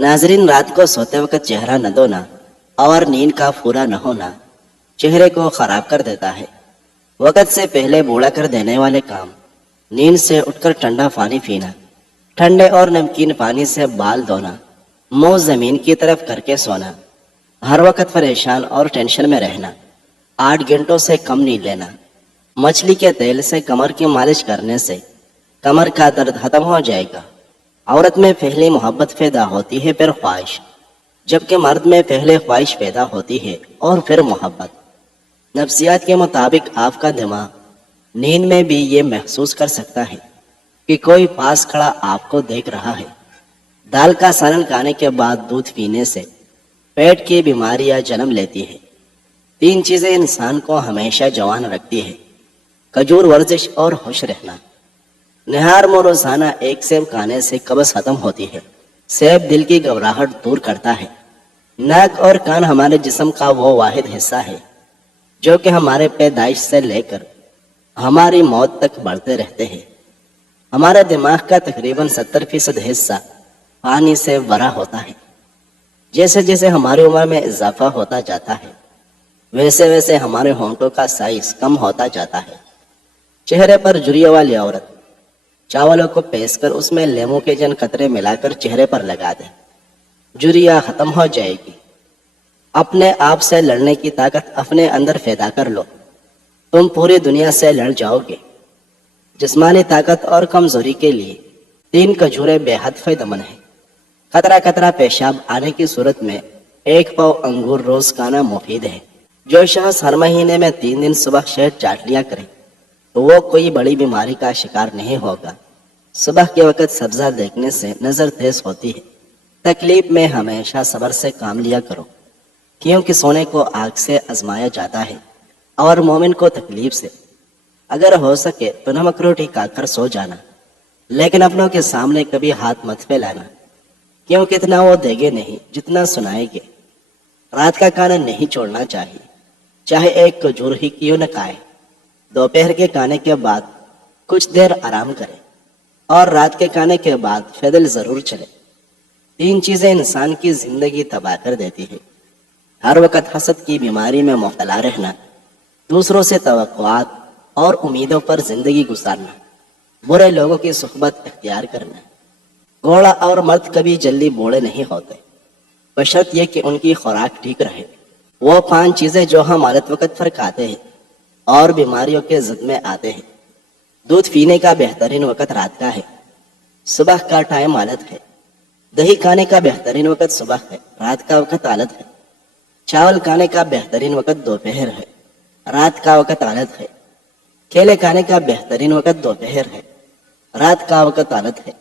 नाजरीन, रात को सोते वक्त चेहरा न धोना और नींद का पूरा न होना चेहरे को खराब कर देता है। वक्त से पहले बूढ़ा कर देने वाले काम: नींद से उठकर ठंडा पानी पीना, ठंडे और नमकीन पानी से बाल धोना, मुंह जमीन की तरफ करके सोना, हर वक्त परेशान और टेंशन में रहना, 8 घंटों से कम नींद लेना, मछली के तेल से कमर की मालिश करने से कमर का दर्द खत्म हो जाएगा। औरत में पहले मोहब्बत पैदा होती है फिर ख्वाहिश, जबकि मर्द में पहले ख्वाहिश पैदा होती है और फिर मोहब्बत। नफ्सियात के मुताबिक आपका दिमाग नींद में भी ये महसूस कर सकता है कि कोई पास खड़ा आपको देख रहा है। दाल का सालन खाने के बाद दूध पीने से पेट की बीमारियां जन्म लेती है। 3 चीजें इंसान को हमेशा जवान रखती है: खजूर, वर्जिश और खुश रहना। निहार में रोजाना 1 सेब खाने से कब्ज खत्म होती है। सेब दिल की घबराहट दूर करता है। नाक और कान हमारे जिस्म का वो वाहिद हिस्सा है जो कि हमारे पैदाइश से लेकर हमारी मौत तक बढ़ते रहते हैं। हमारे दिमाग का तकरीबन 70% हिस्सा पानी से भरा होता है। जैसे जैसे हमारी उम्र में इजाफा होता जाता है वैसे वैसे हमारे होंठों का साइज कम होता जाता है। चेहरे पर झुर्रियों वाली औरत चावलों को पीसकर उसमें लेमू के जन कतरे मिलाकर चेहरे पर लगा दे, झुर्रियां खत्म हो जाएगी। अपने आप से लड़ने की ताकत अपने अंदर पैदा कर लो, तुम पूरी दुनिया से लड़ जाओगे। जिस्मानी ताकत और कमजोरी के लिए 3 खजूरें बेहद फायदेमंद है। खतरा खतरा पेशाब आने की सूरत में 1 पाव अंगूर रोज खाना मुफीद है। जो शख्स हर महीने में 3 दिन सुबह शहद चाट लिया करे तो वो कोई बड़ी बीमारी का शिकार नहीं होगा। सुबह के वक्त सब्जा देखने से नजर तेज होती है। तकलीफ में हमेशा सब्र से काम लिया करो, क्योंकि सोने को आग से आजमाया जाता है और मोमिन को तकलीफ से। अगर हो सके तो नमक रोटी खाकर सो जाना, लेकिन अपनों के सामने कभी हाथ मत फैलाना, क्योंकि इतना वो देंगे नहीं जितना सुनाएंगे। रात का खाना नहीं छोड़ना चाहिए, चाहे 1 खजूर ही क्यों न खाए। दोपहर के खाने के बाद कुछ देर आराम करें और रात के खाने के बाद पैदल जरूर चले। 3 चीजें इंसान की जिंदगी तबाह कर देती है: हर वक्त हसद की बीमारी में मुब्तला रहना, दूसरों से तवक्कुआत और उम्मीदों पर जिंदगी गुजारना, बुरे लोगों की सुहबत इख्तियार करना। घोड़ा और मर्द कभी जल्दी बूढ़े नहीं होते, बशर्त यह कि उनकी खुराक ठीक रहे। वो 5 चीजें जो हम गलत वक्त पर खाते हैं और बीमारियों के जद में आते हैं। दूध पीने का बेहतरीन वक्त रात का है, सुबह का टाइम आलत है। दही खाने का बेहतरीन वक्त सुबह है, रात का वक्त आलत है। चावल खाने का बेहतरीन वक्त दोपहर है, रात का वक्त आलत है। केले खाने का बेहतरीन वक्त दोपहर है, रात का वक्त आलत है।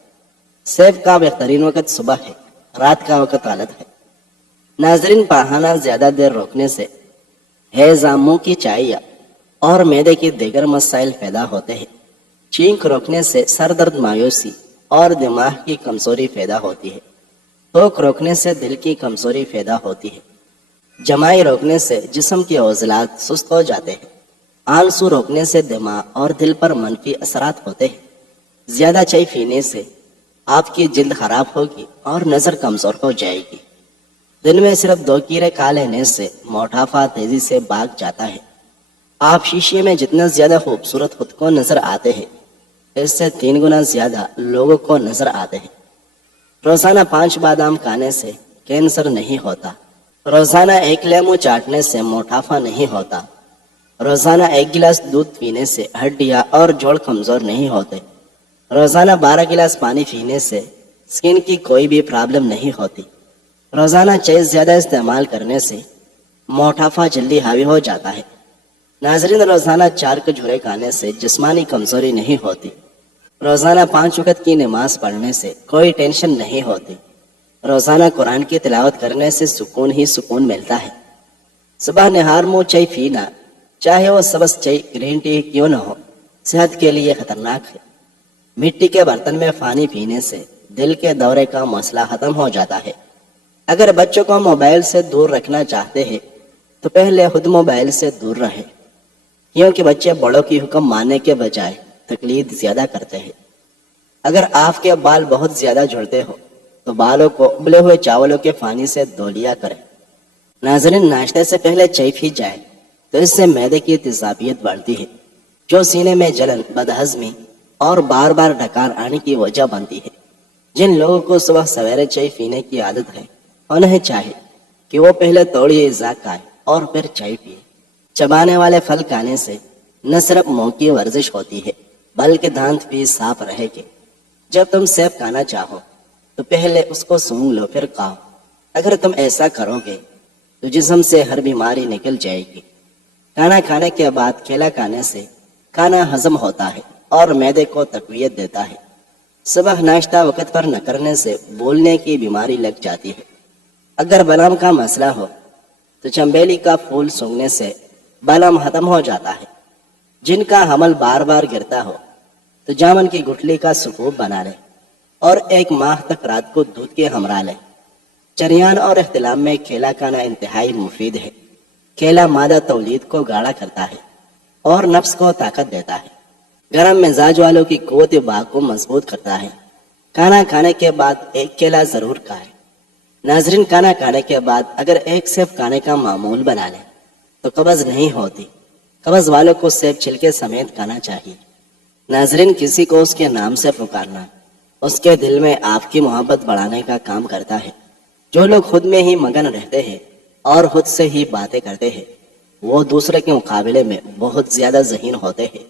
सेब का बेहतरीन वक्त सुबह है, रात का वक्त आलत है। नाजरीन, पढ़ाना ज्यादा देर रोकने से हैजा, मुंह की चाइया और मैदे के दीगर मसाइल पैदा होते हैं। चीख रोकने से सर दर्द, मायूसी और दिमाग की कमजोरी पैदा होती है। भूख रोकने से दिल की कमजोरी पैदा होती है। जमाई रोकने से जिस्म के औज़लात सुस्त हो जाते हैं। आंसू रोकने से दिमाग और दिल पर मनफी असरात होते हैं। ज्यादा चाय पीने से आपकी जिल्द खराब होगी और नजर कमजोर हो जाएगी। दिन में सिर्फ 2 कीड़े खा लेने से मोटापा तेजी से भाग जाता है। आप शीशे में जितना ज्यादा खूबसूरत खुद को नजर आते हैं, इससे 3 गुना ज्यादा लोगों को नजर आते हैं। रोजाना 5 बादाम खाने से कैंसर नहीं होता। रोजाना 1 लेमू चाटने से मोटापा नहीं होता। रोजाना 1 गिलास दूध पीने से हड्डियां और जोड़ कमजोर नहीं होते। रोजाना 12 गिलास पानी पीने से स्किन की कोई भी प्रॉब्लम नहीं होती। रोजाना चाय ज्यादा इस्तेमाल करने से मोटापा जल्दी हावी हो जाता है। नाजरीन, रोजाना 4 खजूरें खाने से जिस्मानी कमजोरी नहीं होती। रोजाना 5 वक्त की नमाज पढ़ने से कोई टेंशन नहीं होती। रोजाना कुरान की तिलावत करने से सुकून ही सुकून मिलता है। सुबह निहार मुंह चाय पीना, चाहे वो सबस चाय, ग्रीन टी क्यों न हो, सेहत के लिए खतरनाक है। मिट्टी के बर्तन में पानी पीने से दिल के दौरे का मसला खत्म हो जाता है। अगर बच्चों को मोबाइल से दूर रखना चाहते हैं तो पहले खुद मोबाइल से दूर रहे, क्योंकि बच्चे बड़ों की हुक्म मानने के बजाय तकलीद ज्यादा करते हैं। अगर आपके बाल बहुत ज्यादा झड़ते हो تو بالوں کو ابلے ہوئے چاولوں کے پانی سے دھو لیا کریں۔ ناظرین، ناشتے سے پہلے چائے پی جائے تو اس سے معدے کی تیزابیت بڑھتی ہے، جو سینے میں جلن، بدہضمی اور بار بار ڈکار آنے کی وجہ بنتی ہے۔ جن لوگوں کو صبح سویرے چائے پینے کی عادت ہے انہیں چاہیے کہ وہ پہلے توڑی اجزا کھائے اور پھر چائے پیے۔ چبانے والے پھل کھانے سے نہ صرف منہ کی ورزش ہوتی ہے بلکہ دانت بھی صاف رہے گی۔ جب تم سیب کھانا چاہو تو پہلے اس کو سونگھ لو پھر کھاؤ۔ اگر تم ایسا کرو گے تو جسم سے ہر بیماری نکل جائے گی۔ کھانا کھانے کے بعد کیلا کھانے سے کھانا ہضم ہوتا ہے اور معدے کو تقویت دیتا ہے۔ صبح ناشتہ وقت پر نہ کرنے سے بولنے کی بیماری لگ جاتی ہے۔ اگر بلغم کا مسئلہ ہو تو چنبیلی کا پھول سونگھنے سے بلغم ختم ہو جاتا ہے۔ جن کا حمل بار بار گرتا ہو تو جامن کی گٹھلی کا سکوب بنا لے اور 1 ماہ تک رات کو دودھ کے ہمراہ لے۔ چریان اور احتلام میں کیلا کھانا انتہائی مفید ہے۔ کیلا مادہ تولید کو گاڑھا کرتا ہے اور نفس کو طاقت دیتا ہے۔ گرم مزاج والوں کی قوت باہ کو مضبوط کرتا ہے۔ کھانا کھانے کے بعد 1 کیلا ضرور کھائیں۔ ناظرین، کھانا کھانے کے بعد اگر 1 سیب کھانے کا معمول بنا لیں تو قبض نہیں ہوتی۔ قبض والوں کو سیب چھلکے سمیت کھانا چاہیے۔ ناظرین، کسی کو اس کے نام سے پکارنا اس کے دل میں آپ کی محبت بڑھانے کا کام کرتا ہے۔ جو لوگ خود میں ہی مگن رہتے ہیں اور خود سے ہی باتیں کرتے ہیں وہ دوسرے کے مقابلے میں بہت زیادہ ذہین ہوتے ہیں۔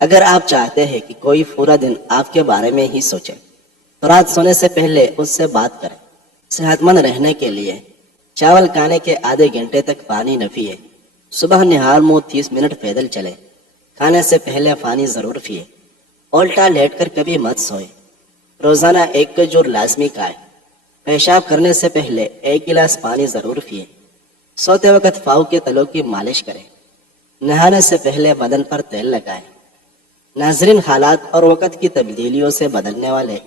اگر آپ چاہتے ہیں کہ کوئی پورا دن آپ کے بارے میں ہی سوچے تو رات سونے سے پہلے اس سے بات کریں۔ صحت مند رہنے کے لیے چاول کھانے کے آدھے گھنٹے تک پانی نہ پیے۔ صبح نہار منہ 30 منٹ پیدل چلے۔ کھانے سے پہلے پانی ضرور پیے۔ الٹا لیٹ کر کبھی مت سوئے۔ روزانہ 1 کھجور لازمی کھائے۔ پیشاب کرنے سے پہلے 1 گلاس پانی ضرور پیے۔ سوتے وقت پاؤں کے تلوں کی مالش کریں۔ نہانے سے پہلے بدن پر تیل لگائیں۔ ناظرین، حالات اور وقت کی تبدیلیوں سے بدلنے والے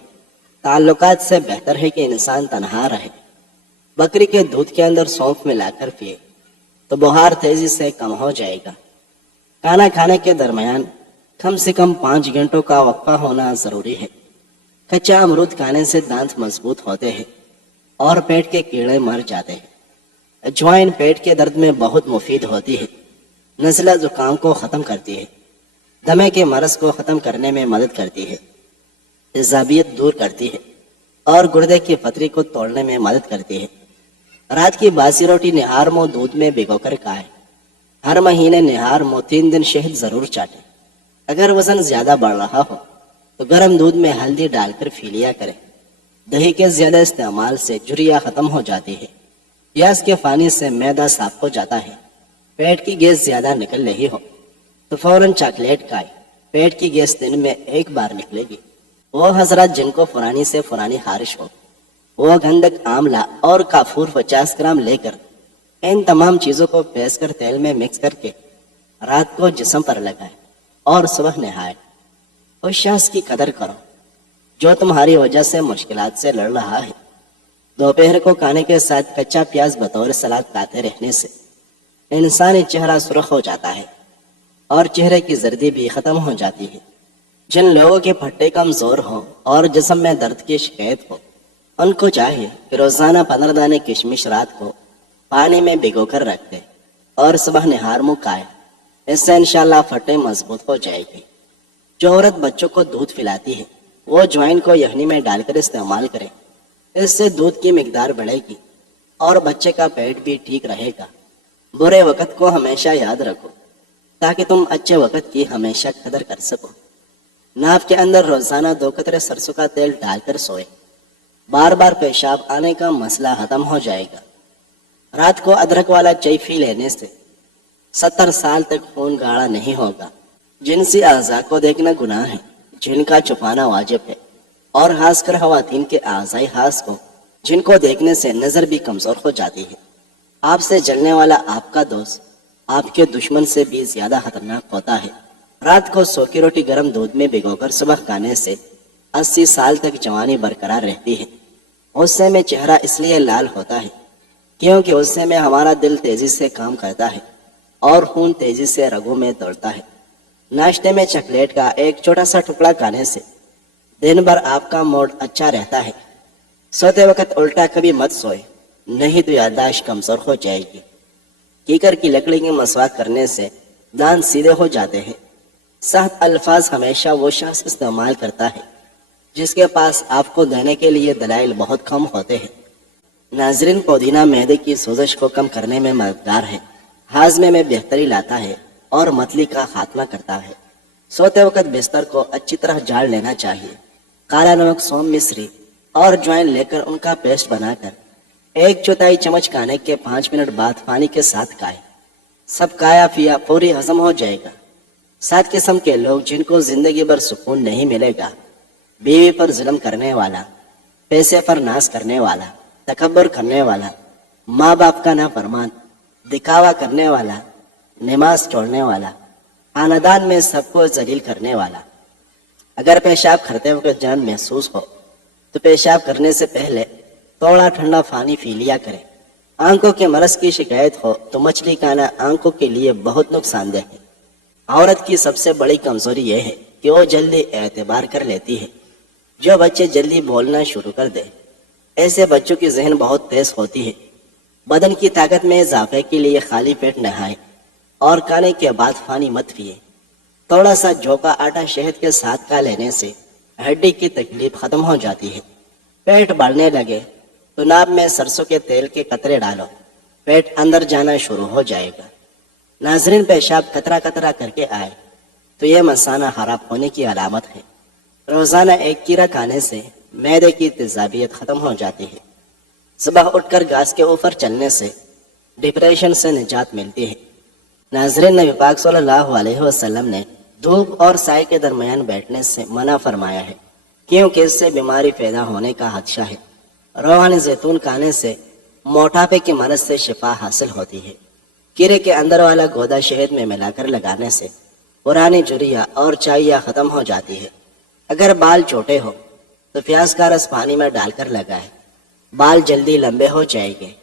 تعلقات سے بہتر ہے کہ انسان تنہا رہے۔ بکری کے دودھ کے اندر سونف ملا کر پیے تو بخار تیزی سے کم ہو جائے گا۔ کھانا کھانے کے درمیان کم سے کم 5 گھنٹوں کا وقفہ ہونا ضروری ہے۔ کچا امرود کھانے سے دانت مضبوط ہوتے ہیں اور پیٹ کے کیڑے مر جاتے ہیں۔ اجوائن پیٹ کے درد میں بہت مفید ہوتی ہے۔ نزلہ زکام کو ختم کرتی ہے۔ دمے کے مرض کو ختم کرنے میں مدد کرتی ہے۔ تیزابیت دور کرتی ہے اور گردے کی پتھری کو توڑنے میں مدد کرتی ہے۔ رات کی باسی روٹی نہار منہ دودھ میں بھگو کر کھائیں۔ ہر مہینے نہار منہ 3 دن شہد ضرور چاٹیں۔ اگر وزن زیادہ بڑھ رہا ہو تو گرم دودھ میں ہلدی ڈال کر پی لیا کریں۔ دہی کے زیادہ استعمال سے جھریا ختم ہو جاتی ہے۔ پیاز کے پانی سے معدہ صاف ہو جاتا ہے۔ پیٹ کی گیس زیادہ نکل رہی ہو تو فوراً چاکلیٹ کھائیں۔ پیٹ کی گیس دن میں 1 بار نکلے گی۔ وہ حضرات جن کو پرانی سے پرانی خارش ہو وہ گندک، آملہ اور کافور 50 گرام لے کر ان تمام چیزوں کو پیس کر تیل میں مکس کر کے رات کو جسم پر لگائیں اور صبح نہائیں۔ اس شخص کی قدر کرو جو تمہاری وجہ سے مشکلات سے لڑ رہا ہے۔ دوپہر کو کھانے کے ساتھ کچا پیاز بطور سلاد کھاتے رہنے سے انسانی چہرہ سرخ ہو جاتا ہے اور چہرے کی زردی بھی ختم ہو جاتی ہے۔ جن لوگوں کے پھٹے کمزور ہوں اور جسم میں درد کی شکایت ہو ان کو چاہیے کہ روزانہ 15 دانے کشمش رات کو پانی میں بھگو کر رکھ دیں اور صبح نہار منہ کھائیں۔ اس سے انشاءاللہ پھٹے مضبوط ہو جائے گی۔ جو عورت بچوں کو دودھ پلاتی ہے وہ جوائن کو یخنی میں ڈال کر استعمال کرے۔ اس سے دودھ کی مقدار بڑھے گی اور بچے کا پیٹ بھی ٹھیک رہے گا۔ برے وقت کو ہمیشہ یاد رکھو تاکہ تم اچھے وقت کی ہمیشہ قدر کر سکو۔ ناف کے اندر روزانہ 2 قطرے سرسوں کا تیل ڈال کر سوئے۔ بار بار پیشاب آنے کا مسئلہ ختم ہو جائے گا۔ رات کو ادرک والا چائے پی لینے سے 70 سال تک خون گاڑھا نہیں ہوگا۔ جنسی اعضاء کو دیکھنا گناہ ہے، جن کا چھپانا واجب ہے، اور خاص کر خواتین کے اعضائے خاص کو جن کو دیکھنے سے نظر بھی کمزور ہو جاتی ہے۔ آپ سے جلنے والا آپ کا دوست آپ کے دشمن سے بھی زیادہ خطرناک ہوتا ہے۔ رات کو 100 کی روٹی گرم دودھ میں بھگو کر صبح کھانے سے 80 سال تک جوانی برقرار رہتی ہے۔ غصے میں چہرہ اس لیے لال ہوتا ہے کیونکہ غصے میں ہمارا دل تیزی سے کام کرتا ہے اور خون تیزی سے رگوں میں دوڑتا ہے۔ ناشتے میں چاکلیٹ کا ایک چھوٹا سا ٹکڑا کھانے سے دن بھر آپ کا موڈ اچھا رہتا ہے۔ सोते वक्त उल्टा कभी मत सोए, नहीं तो याददाश्त कमजोर हो जाएगी। कीकर की लकड़ी के मसवाक करने से दांत सीधे हो जाते हैं। सख्त अल्फाज हमेशा वो शख्स इस्तेमाल करता है जिसके पास आपको देने के लिए दलाइल बहुत कम होते हैं। नाजरीन, पुदीना मैदे की सोजश को कम करने में मददगार है, हाजमे में बेहतरी लाता है और मतली का खात्मा करता है। सोते वक्त बिस्तर को अच्छी तरह झाड़ लेना चाहिए। काला नमक, सौंफ, मिश्री और ज्वाइन लेकर उनका पेस्ट बनाकर 1/4 चम्मच खाने के 5 मिनट बाद पानी के साथ खाएं। सब खाया पिया पूरी हजम हो जाएगा। 7 किस्म के लोग जिनको जिंदगी भर सुकून नहीं मिलेगा: बीवी पर जुल्म करने वाला, पैसे पर नाश करने वाला, तकब्बर करने वाला, माँ बाप का नाफरमान, दिखावा करने वाला, नमाज छोड़ने वाला, खानदान में सबको जलील करने वाला। अगर पेशाब करते वक्त जलन महसूस हो तो पेशाब करने से पहले थोड़ा ठंडा पानी पी लिया करें। आंखों के मरज की शिकायत हो तो मछली खाना आंखों के लिए बहुत नुकसानदेह है। औरत की सबसे बड़ी कमजोरी यह है कि वो जल्दी एतबार कर लेती है। जो बच्चे जल्दी बोलना शुरू कर दे, ऐसे बच्चों की जहन बहुत तेज होती है। बदन की ताकत में इजाफे के लिए खाली पेट नहाए और खाने के बाद पानी मत पिए। थोड़ा सा जौ का आटा शहद के साथ खा लेने से हड्डी की तकलीफ खत्म हो जाती है। पेट बढ़ने लगे तो नाक में सरसों के तेल के कतरे डालो, पेट अंदर जाना शुरू हो जाएगा। नाजरीन, पेशाब कतरा कतरा करके आए तो यह मसाना खराब होने की अलामत है। रोजाना एक कीड़ा खाने से मैदे की तेजाबियत खत्म हो जाती है। सुबह उठकर घास के ऊपर चलने से डिप्रेशन से निजात मिलती है। नाजरीन, नबी पाक सल्लल्लाहु अलैहि वसल्लम ने धूप और साए के दरमियान बैठने से मना फरमाया है, क्योंकि इससे बीमारी पैदा होने का खदशा है। रोहानी जैतून खाने से मोटापे के मरज से शिफा हासिल होती है। कीड़े के अंदर वाला गोदा शहद में मिलाकर लगाने से पुरानी जुरिया और चाइया खत्म हो जाती है। अगर बाल छोटे हो तो प्याज का रस पानी में डालकर लगाएं, बाल जल्दी लंबे हो जाएंगे।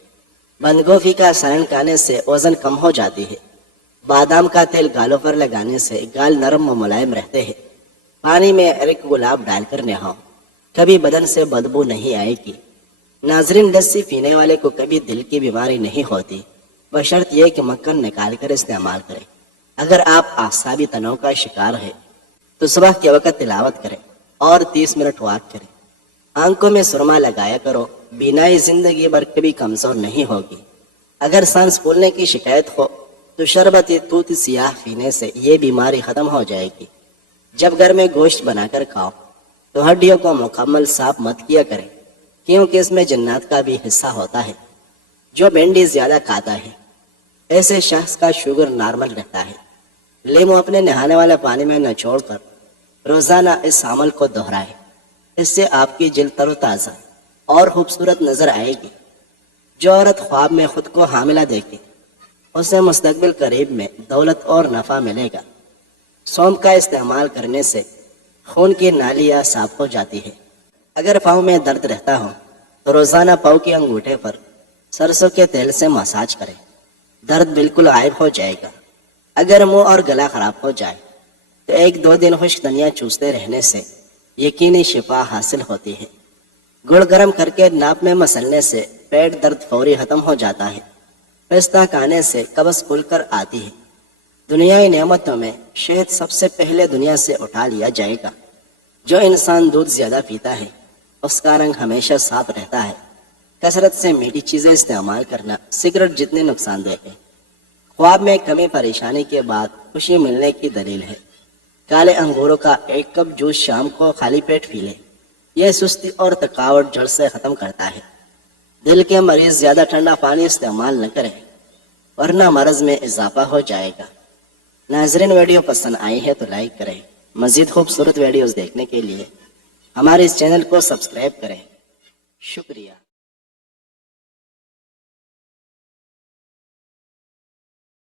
बंद गोभी का सालन खाने से वजन कम हो जाती है। बादाम का तेल गालों पर लगाने से गाल नरम व मुलायम रहते हैं। पानी में अरक गुलाब डालकर नहाओ, कभी बदन से बदबू नहीं आएगी। नाजरीन, लस्सी पीने वाले को कभी दिल की बीमारी नहीं होती, बशर्त यह कि मक्खन निकाल कर इस्तेमाल करें। अगर आप आसाबी तनाव का शिकार है तो सुबह के वक्त तिलावत करें और 30 मिनट वॉक करें। आंखों में सुरमा लगाया करो, बीनाई जिंदगी भर कभी कमजोर नहीं होगी। अगर सांस फूलने की शिकायत हो तो शरबत तूत सियाह पीने से ये बीमारी खत्म हो जाएगी। जब घर में गोश्त बनाकर खाओ तो हड्डियों को मुकम्मल साफ मत किया करें, क्योंकि इसमें जन्नत का भी हिस्सा होता है। जो भिंडी ज्यादा खाता है ऐसे शख्स का शुगर नॉर्मल रहता है। लीमू अपने नहाने वाले पानी में निचोड़कर रोजाना इस अमल को दोहराए, इससे आपकी जिल्द तरोताजा और खूबसूरत नजर आएगी। जो औरत ख्वाब में खुद को हामिला देखे उसे मुस्तकबिल करीब में दौलत और नफा मिलेगा। सौंफ का इस्तेमाल करने से खून की नालियां साफ हो जाती है। अगर पाँव में दर्द रहता हो तो रोजाना पाँव के अंगूठे पर सरसों के तेल से मसाज करें, दर्द बिल्कुल गायब हो जाएगा। अगर मुंह और गला खराब हो जाए तो 1-2 दिन खुश्क धनिया चूसते रहने से यकीनी शिफा हासिल होती है। गुड़ गर्म करके नाप में मसलने से पेट दर्द फौरी खत्म हो जाता है। पिस्ता खाने से कब्ज खुलकर आती है। दुनियाई नेमतों में शहद सबसे पहले दुनिया से उठा लिया जाएगा। जो इंसान दूध ज्यादा पीता है उसका रंग हमेशा साफ रहता है। कसरत से मीठी चीजें इस्तेमाल करना सिगरेट जितने नुकसानदेह है। ख्वाब में कमी परेशानी के बाद खुशी मिलने की दलील है। काले अंगूरों का 1 कप जूस शाम को खाली पेट पी ले, यह सुस्ती और थकावट जड़ से खत्म करता है। दिल के मरीज ज्यादा ठंडा पानी इस्तेमाल न करें, वरना मर्ज में इजाफा हो जाएगा। नाजरीन, वीडियो पसंद आई है तो लाइक करें। मजीद खूबसूरत वीडियोस देखने के लिए हमारे इस चैनल को सब्सक्राइब करें। शुक्रिया।